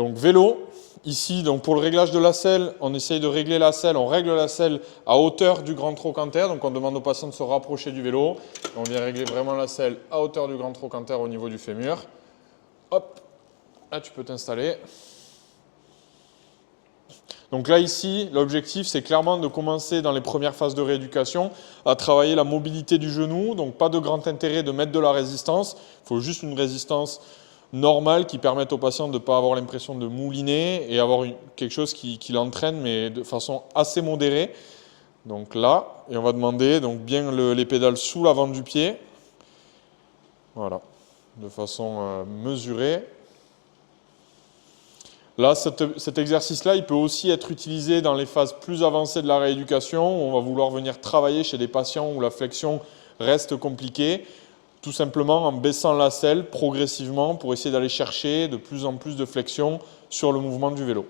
Donc vélo, ici donc pour le réglage de la selle, on essaye de régler la selle, on règle la selle à hauteur du grand trochanter, donc on demande au patient de se rapprocher du vélo. On vient régler vraiment la selle à hauteur du grand trochanter au niveau du fémur. Hop, là tu peux t'installer. Donc là ici, l'objectif c'est clairement de commencer dans les premières phases de rééducation à travailler la mobilité du genou, donc pas de grand intérêt de mettre de la résistance, il faut juste une résistance normale qui permette au patient de ne pas avoir l'impression de mouliner et avoir quelque chose qui l'entraîne mais de façon assez modérée. Donc là, et on va demander donc bien les pédales sous l'avant du pied, voilà, de façon mesurée. Là, cet exercice-là, il peut aussi être utilisé dans les phases plus avancées de la rééducation, où on va vouloir venir travailler chez des patients où la flexion reste compliquée, tout simplement en baissant la selle progressivement pour essayer d'aller chercher de plus en plus de flexion sur le mouvement du vélo.